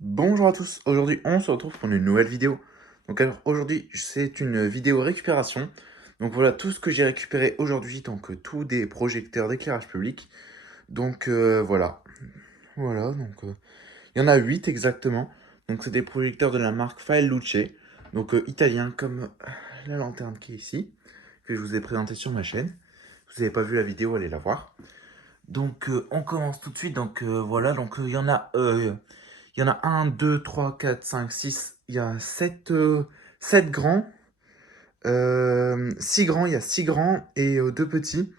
Bonjour à tous, aujourd'hui on se retrouve pour une nouvelle vidéo. Donc alors aujourd'hui c'est une vidéo récupération. Donc voilà tout ce que j'ai récupéré aujourd'hui, donc tous des projecteurs d'éclairage public. Donc voilà, il y en a 8 exactement. Donc c'est des projecteurs de la marque Luce, donc italien comme la lanterne qui est ici, que je vous ai présenté sur ma chaîne. Si vous n'avez pas vu la vidéo, allez la voir. Donc on commence tout de suite, donc voilà, donc il y en a un, 2, 3, 4, 5, 6. Il y a 7 grands. 6 grands, il y a 6 grands et 2 petits.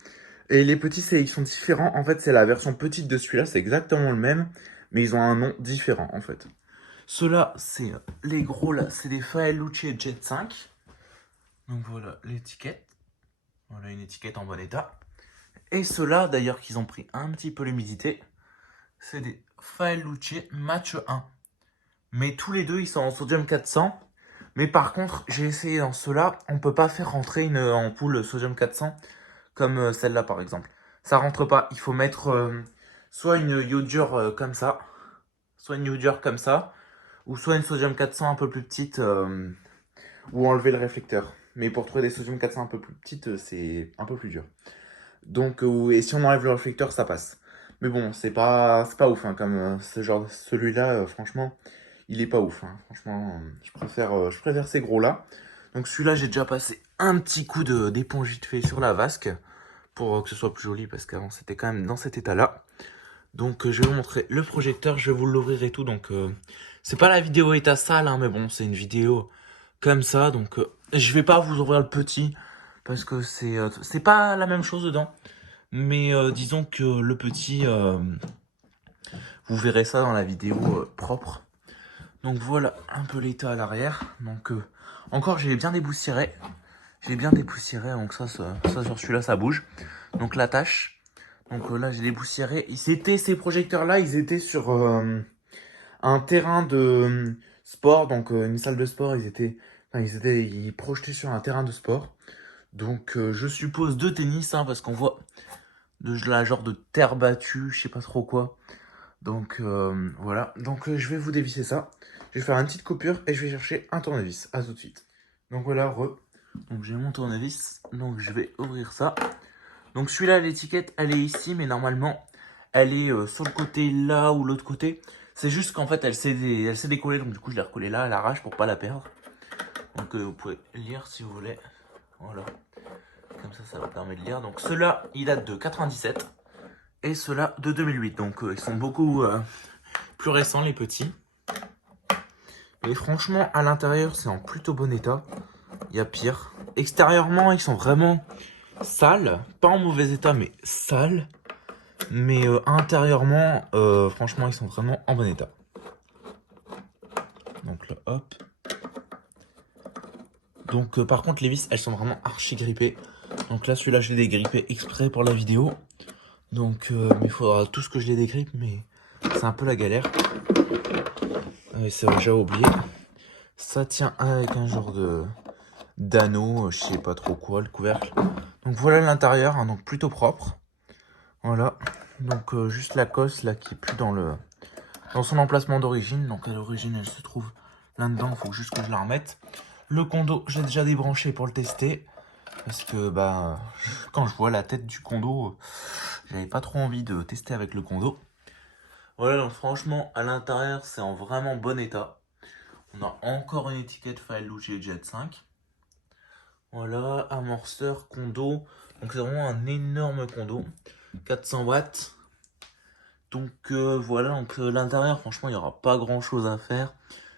Et les petits, ils sont différents. En fait, c'est la version petite de celui-là. C'est exactement le même. Mais ils ont un nom différent, en fait. Ceux-là, c'est les gros, là. C'est des Faeluce Jet 5. Donc voilà l'étiquette. Voilà une étiquette en bon état. Et ceux-là, d'ailleurs, qu'ils ont pris un petit peu l'humidité. C'est des Faeluce Match 1. Mais tous les deux, ils sont en sodium 400. Mais par contre, j'ai essayé dans ceux-là, on peut pas faire rentrer une ampoule sodium 400 comme celle-là par exemple. Ça rentre pas. Il faut mettre soit une iodure comme ça, soit une iodure comme ça, ou soit une sodium 400 un peu plus petite, ou enlever le réflecteur. Mais pour trouver des sodium 400 un peu plus petites, c'est un peu plus dur. Donc, et si on enlève le réflecteur, ça passe. Mais bon, c'est pas ouf, hein, comme ce genre, celui-là, franchement, il est pas ouf, hein. Franchement, je préfère ces gros-là. Donc celui-là, j'ai déjà passé un petit coup d'éponge vite fait sur la vasque pour que ce soit plus joli parce qu'avant c'était quand même dans cet état-là. Donc je vais vous montrer le projecteur, je vais vous l'ouvrir et tout. Donc c'est pas la vidéo état sale, hein, mais bon, c'est une vidéo comme ça. Donc je vais pas vous ouvrir le petit parce que c'est pas la même chose dedans. Mais disons que le petit, vous verrez ça dans la vidéo propre. Donc voilà un peu l'état à l'arrière. Donc encore j'ai bien déboussiéré. J'ai bien dépoussiéré, donc ça sur celui-là ça bouge. Donc l'attache. Donc là j'ai déboussiéré. Ces projecteurs-là, ils étaient sur un terrain de sport, donc une salle de sport. Ils projetaient sur un terrain de sport. Donc je suppose de tennis, hein, parce qu'on voit de la genre de terre battue, je sais pas trop quoi. Donc voilà, donc je vais vous dévisser ça. Je vais faire une petite coupure et je vais chercher un tournevis. À tout de suite. Donc voilà, donc j'ai mon tournevis, donc je vais ouvrir ça. Donc celui-là, l'étiquette, elle est ici, mais normalement, elle est sur le côté là ou l'autre côté. C'est juste qu'en fait, elle s'est décollée, donc du coup, je l'ai recollée là à l'arrache pour pas la perdre. Donc vous pouvez lire si vous voulez. Voilà, comme ça va permettre de lire. Donc ceux-là, ils datent de 97 et ceux-là de 2008. Donc ils sont beaucoup plus récents, les petits. Et franchement, à l'intérieur, c'est en plutôt bon état. Il y a pire. Extérieurement, ils sont vraiment sales. Pas en mauvais état, mais sales. Mais intérieurement, franchement, ils sont vraiment en bon état. Donc là, hop. Donc par contre, les vis, elles sont vraiment archi grippées. Donc là, celui-là, je l'ai dégrippé exprès pour la vidéo. Donc, mais il faudra tout ce que je les dégrippe, mais c'est un peu la galère. Ça, j'ai oublié. Ça tient avec un genre d'anneau, je sais pas trop quoi, le couvercle. Donc voilà l'intérieur, hein, donc plutôt propre. Voilà. Donc juste la cosse là qui est plus dans son emplacement d'origine. Donc à l'origine, elle se trouve là-dedans, il faut juste que je la remette. Le condo, j'ai déjà débranché pour le tester. Parce que bah quand je vois la tête du condo, j'avais pas trop envie de tester avec le condo. Voilà, donc franchement, à l'intérieur, c'est en vraiment bon état. On a encore une étiquette Faeluce Jet 5. Voilà, amorceur, condo. Donc c'est vraiment un énorme condo. 400 watts. Donc voilà, donc l'intérieur, franchement, il n'y aura pas grand chose à faire.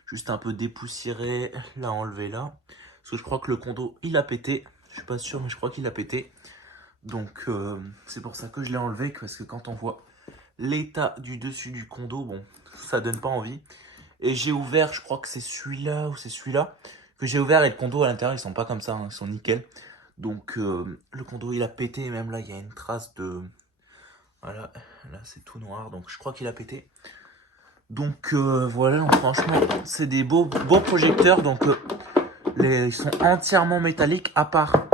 Juste un peu dépoussiérer, là, enlever là. Parce que je crois que le condo, il a pété. Je suis pas sûr, mais je crois qu'il a pété. Donc c'est pour ça que je l'ai enlevé. Parce que quand on voit l'état du dessus du condo, bon, ça donne pas envie. Et j'ai ouvert, je crois que c'est celui-là ou c'est celui-là que j'ai ouvert. Et le condo à l'intérieur, ils sont pas comme ça, hein, ils sont nickel. Donc le condo, il a pété. Et même là, il y a une trace de... Voilà, là c'est tout noir, donc je crois qu'il a pété. Donc voilà, donc, franchement, c'est des beaux projecteurs. Donc ils sont entièrement métalliques, à part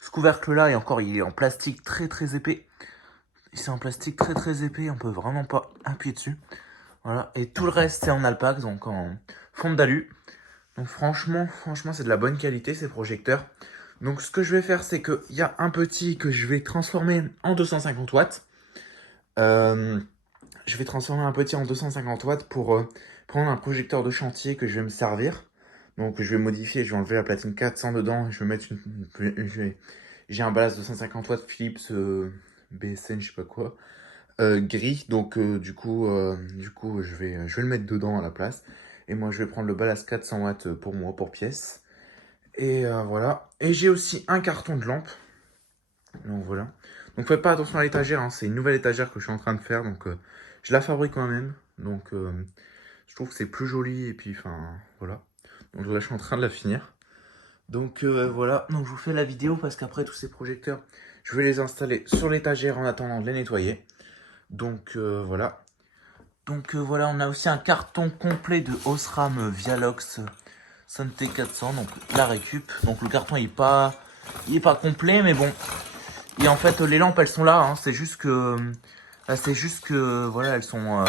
ce couvercle-là, et encore, il est en plastique très très épais. C'est en plastique très très épais, on peut vraiment pas appuyer dessus. Voilà, et tout le reste c'est en alpague, donc en fonte d'alu. Donc franchement, c'est de la bonne qualité ces projecteurs. Donc ce que je vais faire, c'est qu'il y a un petit que je vais transformer en 250 watts. Je vais transformer un petit en 250 watts pour prendre un projecteur de chantier que je vais me servir. Donc je vais modifier, je vais enlever la platine 400 dedans. Je vais mettre j'ai un ballast de 250 watts Philips BSN, je sais pas quoi, gris. Donc je vais le mettre dedans à la place. Et moi je vais prendre le ballast 400 watts pour moi, pour pièce. Et voilà. Et j'ai aussi un carton de lampe. Donc voilà. Donc faites pas attention à l'étagère, hein. C'est une nouvelle étagère que je suis en train de faire. Donc je la fabrique moi-même. Donc je trouve que c'est plus joli. Et puis enfin voilà. Donc là je suis en train de la finir. Donc voilà. Donc je vous fais la vidéo parce qu'après tous ces projecteurs, je vais les installer sur l'étagère en attendant de les nettoyer. Donc voilà. Donc voilà, on a aussi un carton complet de Osram Vialox Santé 400. Donc la récup. Donc le carton il est pas complet, mais bon. Et en fait, les lampes, elles sont là. Hein. C'est juste que, voilà, elles sont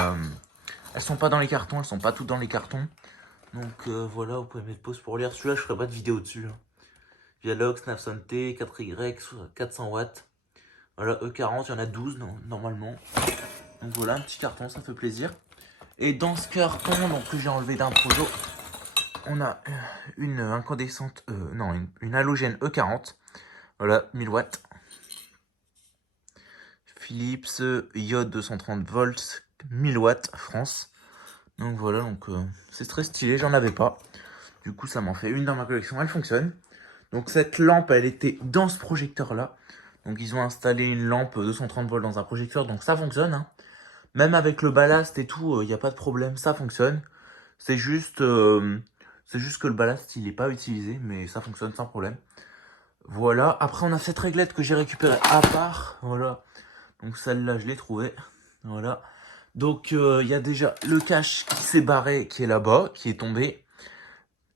pas dans les cartons. Elles sont pas toutes dans les cartons. Donc voilà, vous pouvez mettre pause pour lire. Celui-là, je ferai pas de vidéo dessus. Hein. Vialox, Navsanté, 4Y, 400 watts. Voilà, E40, il y en a 12 non, normalement. Donc voilà, un petit carton, ça fait plaisir. Et dans ce carton, donc que j'ai enlevé d'un projo, on a une incandescente, non, une halogène E40. Voilà, 1000 watts. Philips, iode 230 volts, 1000 watts, France. Donc voilà, donc c'est très stylé, j'en avais pas. Du coup, ça m'en fait une dans ma collection, elle fonctionne. Donc cette lampe, elle était dans ce projecteur-là. Donc ils ont installé une lampe 230 volts dans un projecteur, donc ça fonctionne. Hein. Même avec le ballast et tout, il n'y a pas de problème, ça fonctionne. C'est juste que le ballast, il n'est pas utilisé, mais ça fonctionne sans problème. Voilà, après on a cette réglette que j'ai récupérée à part, voilà. Donc celle-là, je l'ai trouvée. Voilà. Donc il y a déjà le cache qui s'est barré, qui est là-bas, qui est tombé.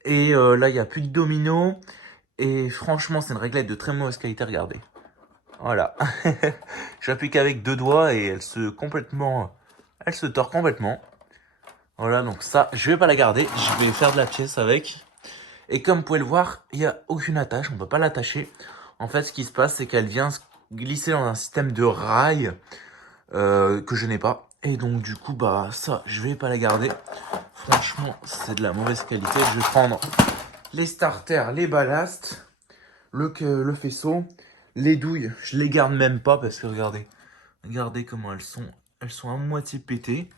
Et là, il n'y a plus de domino. Et franchement, c'est une réglette de très mauvaise qualité, regardez. Voilà. J'appuie qu'avec deux doigts et elle se tord complètement. Voilà, donc ça, je vais pas la garder. Je vais faire de la pièce avec. Et comme vous pouvez le voir, il n'y a aucune attache. On ne peut pas l'attacher. En fait, ce qui se passe, c'est qu'elle vient se glisser dans un système de rails que je n'ai pas. Et donc du coup, bah ça, je vais pas la garder. Franchement, c'est de la mauvaise qualité. Je vais prendre les starters, les ballasts, le faisceau, les douilles. Je les garde même pas parce que regardez comment elles sont. Elles sont à moitié pétées.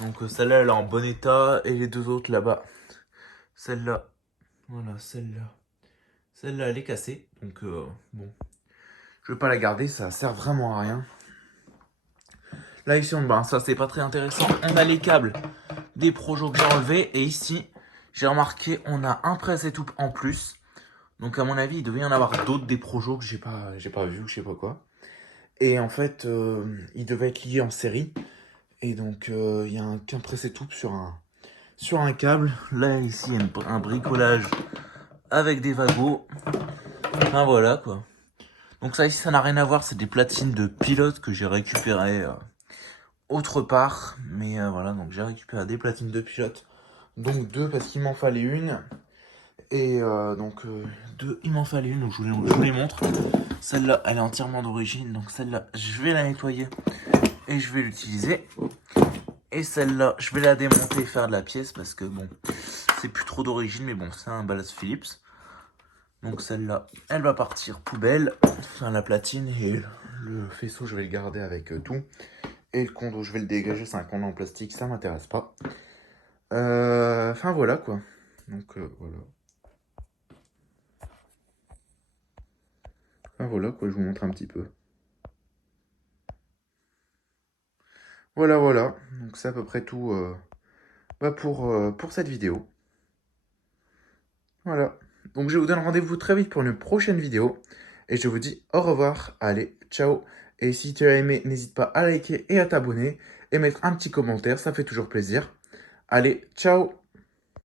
Donc celle-là, elle est en bon état. Et les deux autres là-bas. Celle-là, voilà, celle-là, elle est cassée. Donc bon, je vais pas la garder. Ça sert vraiment à rien. Là ici, ça c'est pas très intéressant. On a les câbles des projos que j'ai enlevés. Et ici, j'ai remarqué, on a un presse et tout en plus. Donc à mon avis, il devait y en avoir d'autres des projos que j'ai pas vu ou je sais pas quoi. Et en fait, ils devaient être liés en série. Et donc, il y a qu'un presse et tout sur un câble. Là ici, il y a un bricolage avec des vagots. Enfin voilà quoi. Donc ça ici, ça n'a rien à voir. C'est des platines de pilote que j'ai récupérées autre part. Mais voilà, donc j'ai récupéré des platines de pilote. Donc deux parce qu'il m'en fallait une. Et deux, il m'en fallait une. Donc je vous les montre. Celle-là, elle est entièrement d'origine. Donc celle-là, je vais la nettoyer. Et je vais l'utiliser. Et celle-là, je vais la démonter et faire de la pièce. Parce que bon, c'est plus trop d'origine. Mais bon, c'est un ballast Philips. Donc celle-là, elle va partir poubelle. Enfin, la platine et le faisceau, je vais le garder avec tout. Et le condo, je vais le dégager. C'est un condo en plastique, ça m'intéresse pas. Enfin voilà quoi. Donc voilà. Enfin voilà quoi, je vous montre un petit peu. Voilà voilà. Donc c'est à peu près tout pour cette vidéo. Voilà. Donc je vous donne rendez-vous très vite pour une prochaine vidéo. Et je vous dis au revoir. Allez, ciao. Et si tu as aimé, n'hésite pas à liker et à t'abonner. Et mettre un petit commentaire, ça fait toujours plaisir. Allez, ciao.